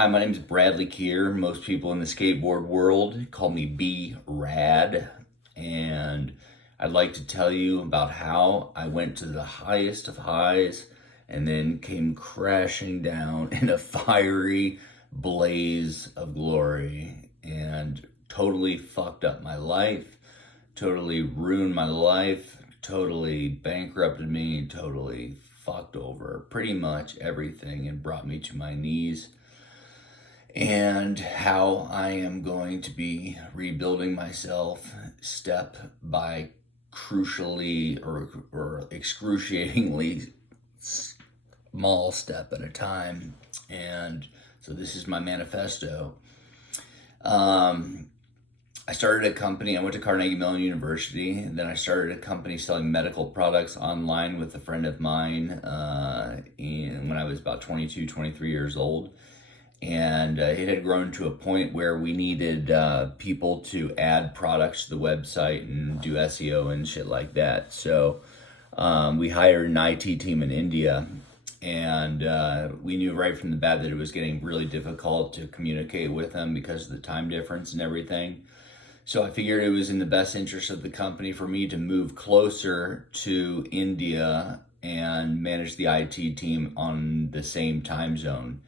Hi, my name is Bradley Keir. Most people in the skateboard world call me B Rad. And I'd like to tell you about how I went to the highest of highs and then came crashing down in a fiery blaze of glory and totally fucked up my life, totally ruined my life, totally bankrupted me, totally fucked over pretty much everything and brought me to my knees, and how I am going to be rebuilding myself step by crucially or excruciatingly small step at a time. And so this is my manifesto. I started a company. I went to Carnegie Mellon University, and then I started a company selling medical products online with a friend of mine when I was about 22, 23 years old. And it had grown to a point where we needed people to add products to the website and do SEO and shit like that. So we hired an IT team in India, and we knew right from the bat that it was getting really difficult to communicate with them because of the time difference and everything. So I figured it was in the best interest of the company for me to move closer to India and manage the IT team on the same time zone.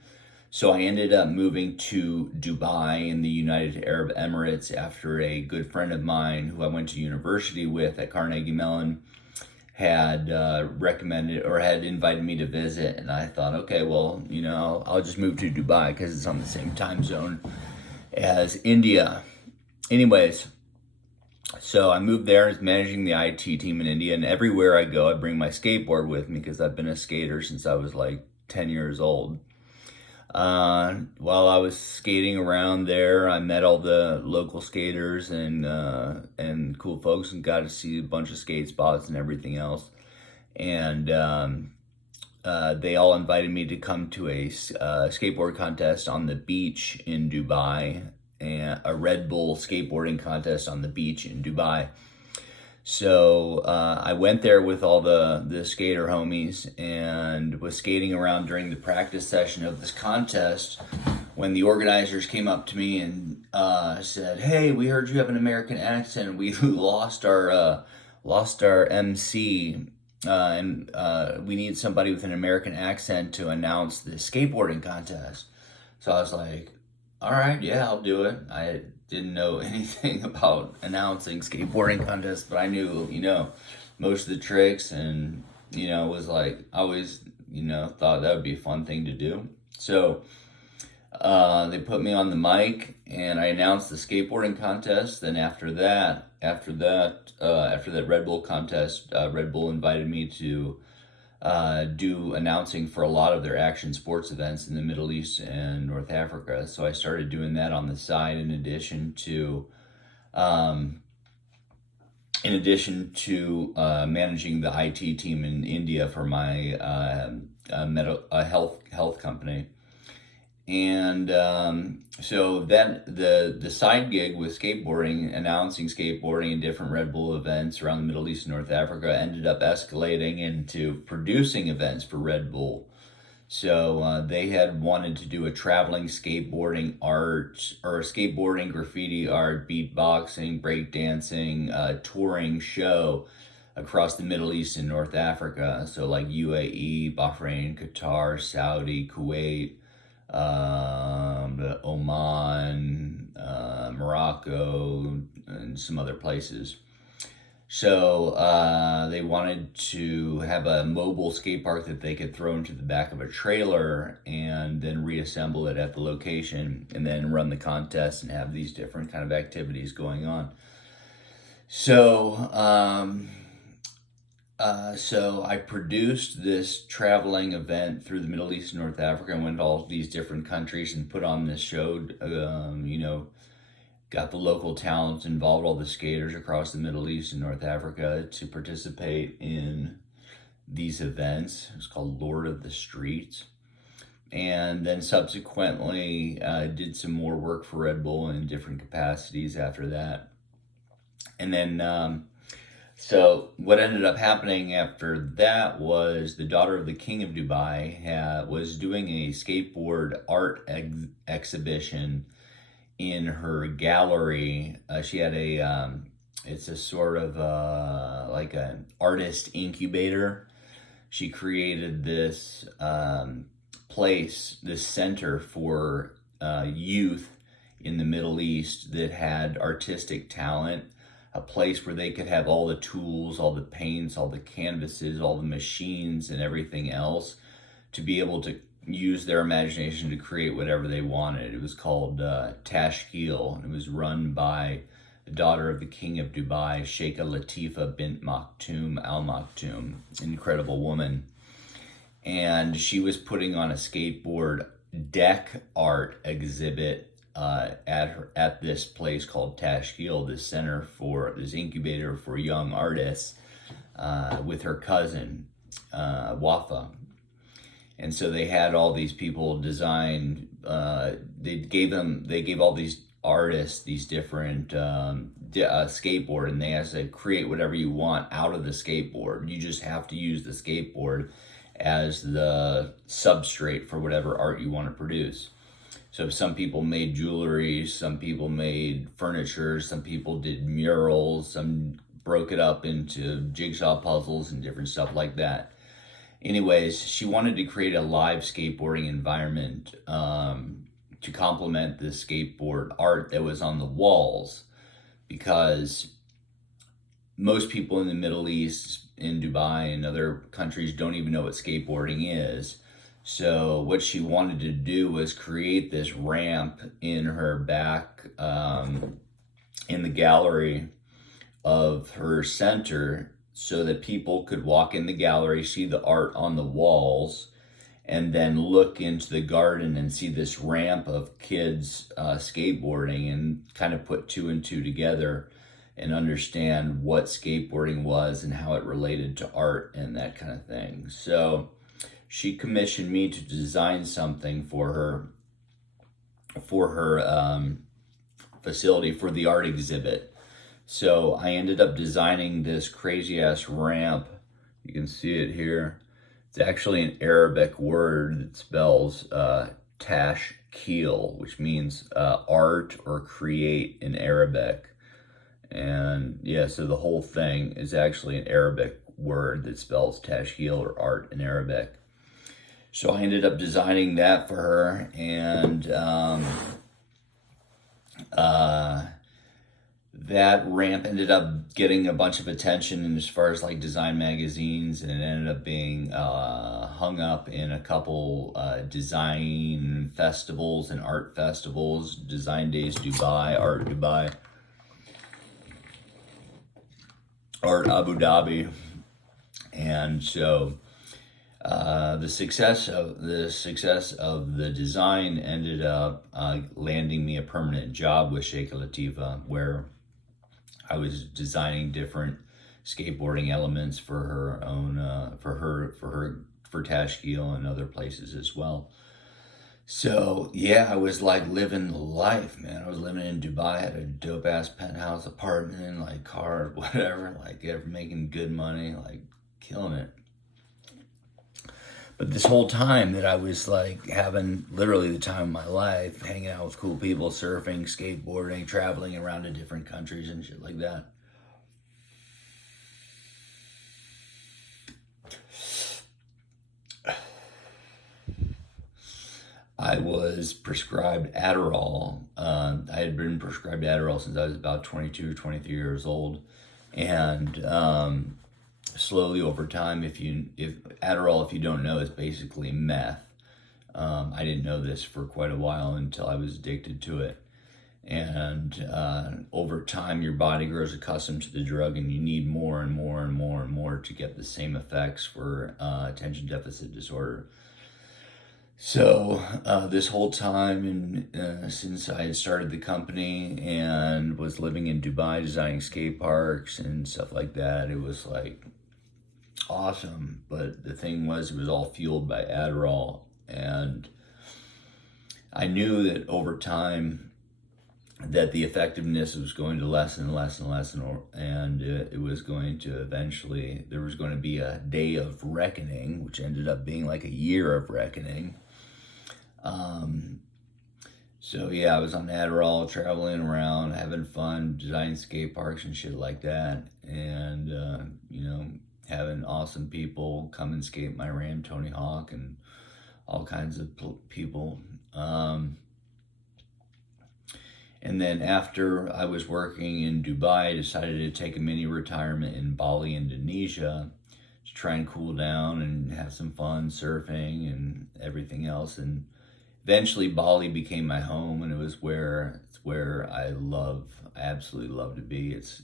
So I ended up moving to Dubai in the United Arab Emirates after a good friend of mine who I went to university with at Carnegie Mellon had recommended or had invited me to visit. And I thought, okay, well, I'll just move to Dubai because it's on the same time zone as India. Anyways, so I moved there as managing the IT team in India. And everywhere I go, I bring my skateboard with me because I've been a skater since I was like 10 years old. While I was skating around there, I met all the local skaters and cool folks and got to see a bunch of skate spots and everything else. And they all invited me to come to a skateboard contest on the beach in Dubai, and a Red Bull skateboarding contest on the beach in Dubai. So I went there with all the skater homies and was skating around during the practice session of this contest when the organizers came up to me and said, "Hey, we heard you have an American accent. We lost our MC, and we need somebody with an American accent to announce the skateboarding contest." So I was like, "All right, yeah, I'll do it." I didn't know anything about announcing skateboarding contests, but I knew, most of the tricks, and, was like, I always, thought that would be a fun thing to do. So they put me on the mic and I announced the skateboarding contest. Then after that Red Bull contest, Red Bull invited me to do announcing for a lot of their action sports events in the Middle East and North Africa. So I started doing that on the side in addition to managing the IT team in India for my health company. And so then the side gig with skateboarding, announcing skateboarding in different Red Bull events around the Middle East and North Africa, ended up escalating into producing events for Red Bull. So they had wanted to do a traveling skateboarding art or a skateboarding graffiti art, beatboxing, breakdancing, touring show across the Middle East and North Africa. So like UAE, Bahrain, Qatar, Saudi, Kuwait, Oman, Morocco, and some other places. So they wanted to have a mobile skate park that they could throw into the back of a trailer and then reassemble it at the location and then run the contest and have these different kind of activities going on. So so I produced this traveling event through the Middle East and North Africa and went to all these different countries and put on this show, got the local talent involved, all the skaters across the Middle East and North Africa to participate in these events. It's called Lord of the Streets. And then subsequently did some more work for Red Bull in different capacities after that. And then So what ended up happening after that was the daughter of the king of Dubai was doing a skateboard art exhibition in her gallery. She had it's a sort of like an artist incubator. She created this place, this center for youth in the Middle East that had artistic talent, a place where they could have all the tools, all the paints, all the canvases, all the machines, and everything else to be able to use their imagination to create whatever they wanted. It was called Tashkil, and it was run by the daughter of the king of Dubai, Sheikha Latifa bint Maktoum Al Maktoum, incredible woman. And she was putting on a skateboard deck art exhibit at this place called Tashkil, this center for this incubator for young artists, with her cousin Wafa. And so they had all these people design. They gave all these artists these different skateboard, and they asked to create whatever you want out of the skateboard. You just have to use the skateboard as the substrate for whatever art you want to produce. So some people made jewelry, some people made furniture, some people did murals, some broke it up into jigsaw puzzles and different stuff like that. Anyways, she wanted to create a live skateboarding environment to complement the skateboard art that was on the walls, because most people in the Middle East, in Dubai and other countries, don't even know what skateboarding is. So what she wanted to do was create this ramp in her back, in the gallery of her center, so that people could walk in the gallery, see the art on the walls, and then look into the garden and see this ramp of kids skateboarding, and kind of put two and two together and understand what skateboarding was and how it related to art and that kind of thing. So she commissioned me to design something for her facility, for the art exhibit. So I ended up designing this crazy ass ramp. You can see it here. It's actually an Arabic word that spells tashkil, which means art or create in Arabic. And yeah, so the whole thing is actually an Arabic word that spells tashkil or art in Arabic. So I ended up designing that for her, and that ramp ended up getting a bunch of attention as far as like design magazines, and it ended up being hung up in a couple design festivals and art festivals, Design Days Dubai, Art Dubai, Art Abu Dhabi. And so the success of the design ended up landing me a permanent job with Sheikha Latifa, where I was designing different skateboarding elements for her own, for Tashkil and other places as well. So yeah, I was like living life, man. I was living in Dubai, had a dope ass penthouse apartment, like car, whatever, like making good money, like killing it. But this whole time that I was like having literally the time of my life, hanging out with cool people, surfing, skateboarding, traveling around to different countries and shit like that. I was prescribed Adderall. I had been prescribed Adderall since I was about 22 or 23 years old. And slowly over time, if Adderall, if you don't know, is basically meth. I didn't know this for quite a while until I was addicted to it. And over time, your body grows accustomed to the drug, and you need more and more and more and more to get the same effects for attention deficit disorder. So this whole time, and since I had started the company and was living in Dubai, designing skate parks and stuff like that, it was like awesome. But the thing was, it was all fueled by Adderall. And I knew that over time, that the effectiveness was going to lessen and lessen and lessen, and it was going to eventually, there was going to be a day of reckoning, which ended up being like a year of reckoning. So yeah, I was on Adderall, traveling around, having fun, designing skate parks and shit like that, and having awesome people come and skate my ramp, Tony Hawk, and all kinds of people. And then after I was working in Dubai, I decided to take a mini retirement in Bali, Indonesia, to try and cool down and have some fun surfing and everything else. And eventually Bali became my home, and it's where I absolutely love to be. It's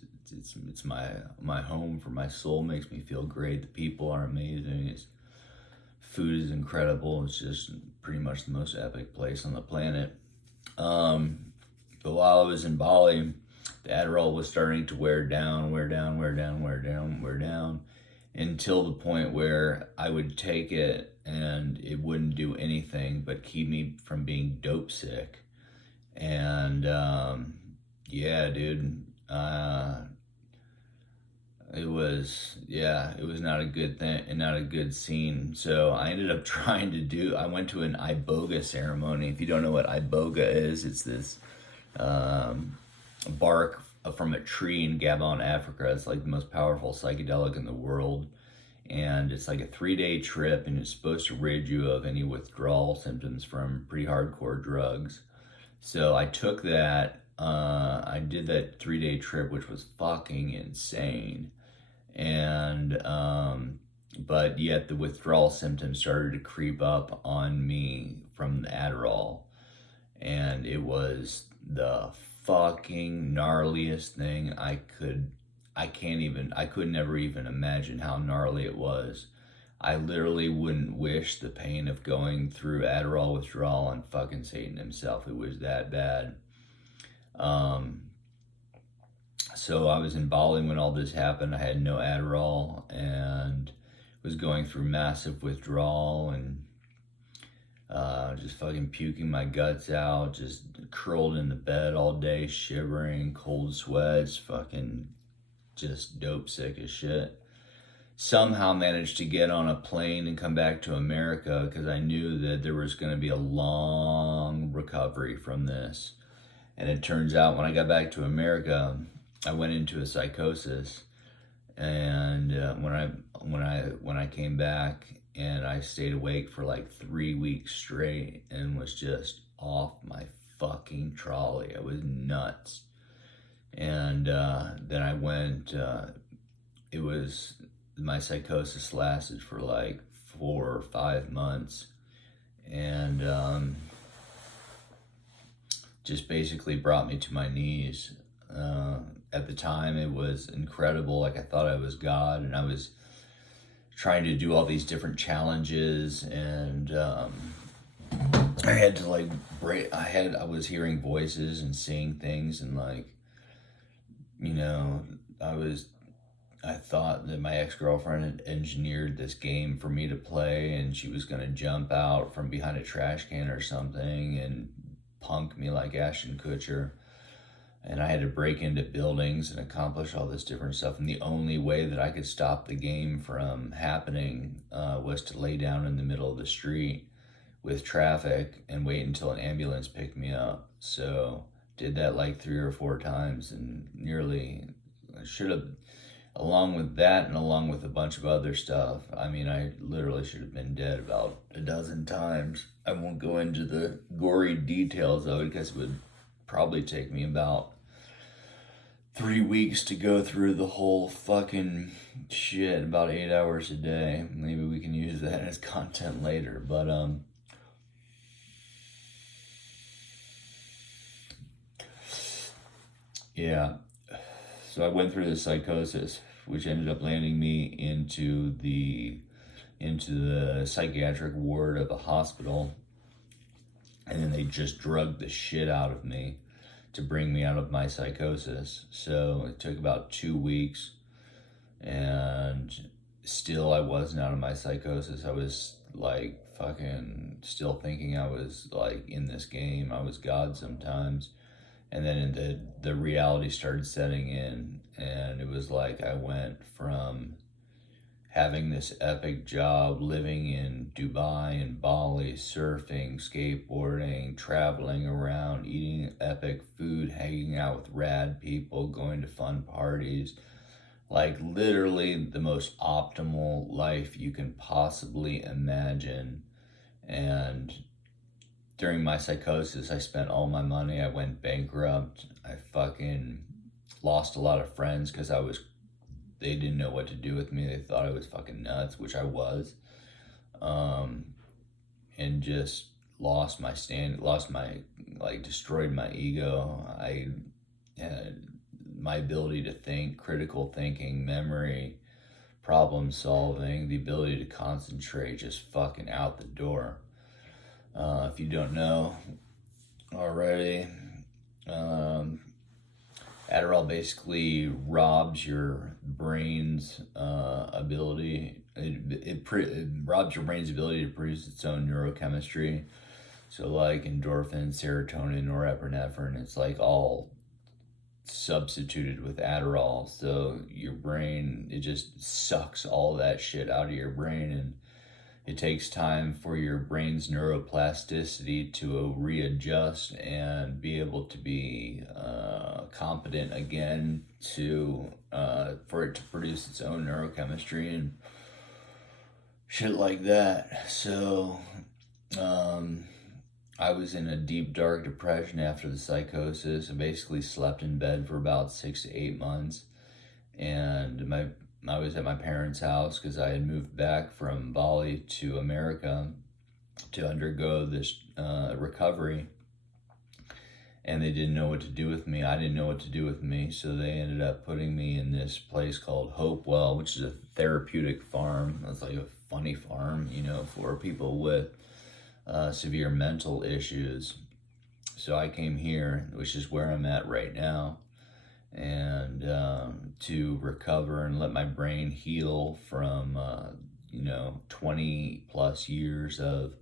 my home for my soul. Makes me feel great. The people are amazing. Food is incredible. It's just pretty much the most epic place on the planet. But while I was in Bali, the Adderall was starting to wear down, until the point where I would take it and it wouldn't do anything but keep me from being dope sick. And yeah, dude, it was not a good thing and not a good scene. So I ended up I went to an iboga ceremony. If you don't know what iboga is, it's this bark from a tree in Gabon, Africa. It's like the most powerful psychedelic in the world, and it's like a 3-day trip, and it's supposed to rid you of any withdrawal symptoms from pretty hardcore drugs. So I took that. I did that 3-day trip, which was fucking insane, and but yet the withdrawal symptoms started to creep up on me from the Adderall, and it was the fucking gnarliest thing I could never even imagine how gnarly it was. I literally wouldn't wish the pain of going through Adderall withdrawal on fucking Satan himself. It was that bad. So I was in Bali when all this happened. I had no Adderall and was going through massive withdrawal and just fucking puking my guts out, just curled in the bed all day, shivering, cold sweats, fucking just dope sick as shit. Somehow managed to get on a plane and come back to America because I knew that there was going to be a long recovery from this. And it turns out when I got back to America, I went into a psychosis. And when I came back, and I stayed awake for like 3 weeks straight and was just off my fucking trolley. I was nuts. And then I went, my psychosis lasted for like 4 or 5 months. And just basically brought me to my knees. At the time, it was incredible. Like I thought I was God, and I was trying to do all these different challenges, and I had to like I was hearing voices and seeing things, and like, I thought that my ex-girlfriend had engineered this game for me to play, and she was gonna jump out from behind a trash can or something and punk me like Ashton Kutcher. And I had to break into buildings and accomplish all this different stuff. And the only way that I could stop the game from happening was to lay down in the middle of the street with traffic and wait until an ambulance picked me up. So did that like 3 or 4 times, and nearly should have, along with that and along with a bunch of other stuff. I mean, I literally should have been dead about a dozen times. I won't go into the gory details of it because it would probably take me about 3 weeks to go through the whole fucking shit, about 8 hours a day. Maybe we can use that as content later, but yeah. So I went through this psychosis, which ended up landing me into the psychiatric ward of a hospital, and then they just drugged the shit out of me to bring me out of my psychosis. So it took about 2 weeks, and still I wasn't out of my psychosis. I was like fucking still thinking I was like in this game. I was God sometimes. And then the reality started setting in, and it was like I went from having this epic job, living in Dubai and Bali, surfing, skateboarding, traveling around, eating epic food, hanging out with rad people, going to fun parties, like literally the most optimal life you can possibly imagine. And during my psychosis, I spent all my money. I went bankrupt. I fucking lost a lot of friends because they didn't know what to do with me. They thought I was fucking nuts, which I was. And just destroyed my ego. I had my ability to think, critical thinking, memory, problem solving, the ability to concentrate, just fucking out the door. If you don't know already, Adderall basically robs your brain's ability. It robs your brain's ability to produce its own neurochemistry. So like endorphin, serotonin, norepinephrine, it's like all substituted with Adderall. So your brain, it just sucks all that shit out of your brain, and it takes time for your brain's neuroplasticity to readjust and be able to be competent again for it to produce its own neurochemistry and shit like that. So I was in a deep, dark depression after the psychosis. I basically slept in bed for about 6 to 8 months. And I was at my parents' house because I had moved back from Bali to America to undergo this recovery. And they didn't know what to do with me. I didn't know what to do with me. So they ended up putting me in this place called Hopewell, which is a therapeutic farm. It's like a funny farm, for people with severe mental issues. So I came here, which is where I'm at right now, and to recover and let my brain heal from 20 plus years of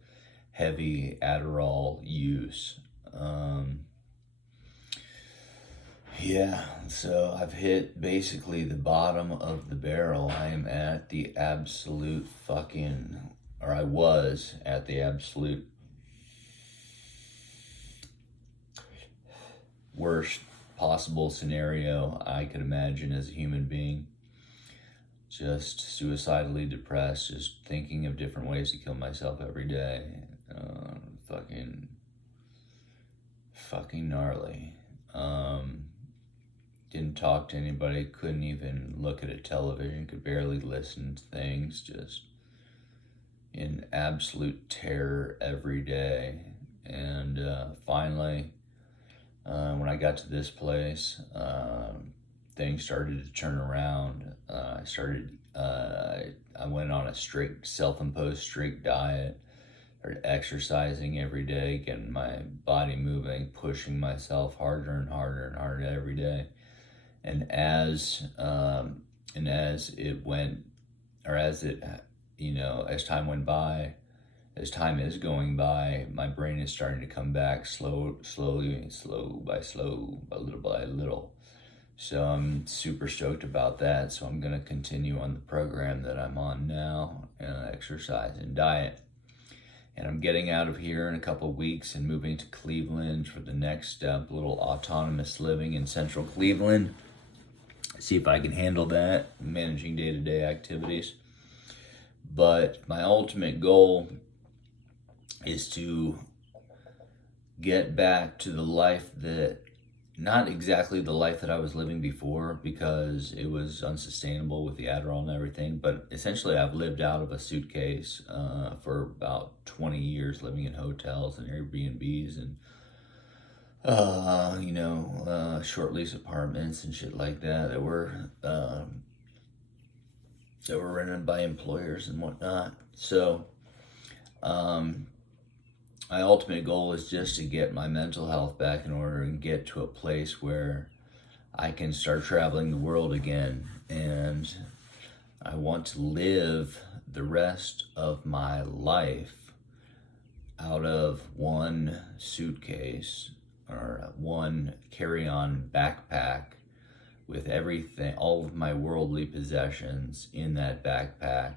heavy Adderall use. So I've hit basically the bottom of the barrel. I am at the absolute I was at the absolute worst possible scenario I could imagine as a human being. Just suicidally depressed, just thinking of different ways to kill myself every day. Fucking gnarly. Didn't talk to anybody, couldn't even look at a television, could barely listen to things, just in absolute terror every day. And finally, when I got to this place, things started to turn around. I went on a strict, self-imposed strict diet, started exercising every day, getting my body moving, pushing myself harder and harder and harder every day. And as time is going by, my brain is starting to come back slow by little by little. So I'm super stoked about that. So I'm gonna continue on the program that I'm on now, exercise and diet. And I'm getting out of here in a couple of weeks and moving to Cleveland for the next step, little autonomous living in central Cleveland. See if I can handle that, managing day-to-day activities. But my ultimate goal is to get back to the life not exactly the life that I was living before, because it was unsustainable with the Adderall and everything, but essentially I've lived out of a suitcase for about 20 years, living in hotels and Airbnbs and short lease apartments and shit like that were rented by employers and whatnot. So my ultimate goal is just to get my mental health back in order and get to a place where I can start traveling the world again. And I want to live the rest of my life out of one suitcase or one carry-on backpack with everything, all of my worldly possessions in that backpack,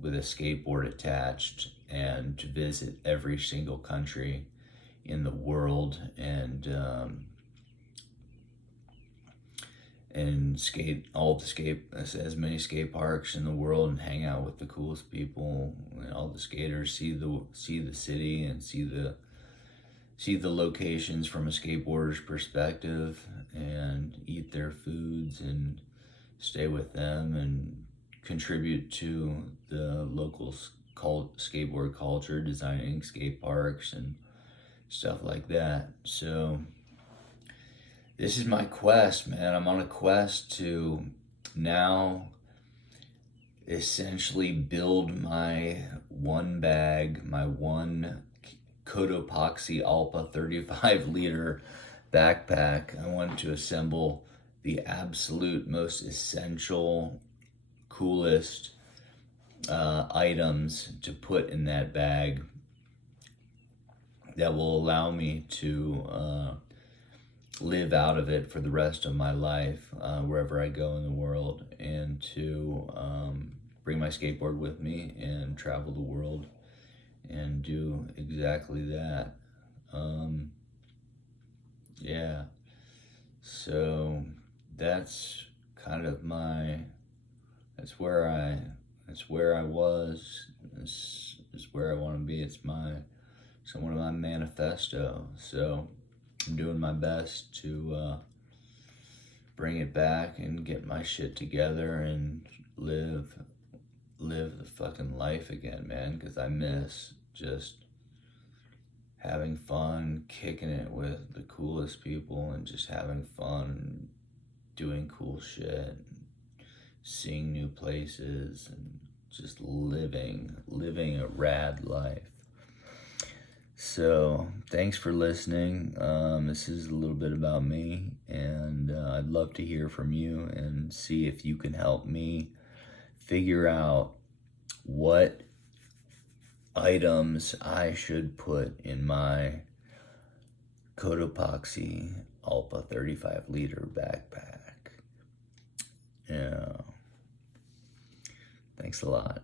with a skateboard attached, and to visit every single country in the world, and skate as many skate parks in the world, and hang out with the coolest people and all the skaters, see the city, and see the locations from a skateboarder's perspective, and eat their foods and stay with them and contribute to the local skateboard culture, designing skate parks and stuff like that. So this is my quest, man. I'm on a quest to now essentially build my one Cotopaxi Alpa 35 liter backpack. I want to assemble the absolute most essential, coolest items to put in that bag that will allow me to live out of it for the rest of my life, wherever I go in the world, and to bring my skateboard with me and travel the world and do exactly that. Yeah, so that's kind of that's where I was. This is where I want to be. It's somewhat of my manifesto. So I'm doing my best to bring it back and get my shit together and live the fucking life again, man, because I miss just having fun, kicking it with the coolest people, and just having fun, doing cool shit, seeing new places, and just living a rad life. So thanks for listening. This is a little bit about me, and I'd love to hear from you and see if you can help me figure out what items I should put in my Cotopaxi Alpa 35 liter backpack. Yeah. Thanks a lot.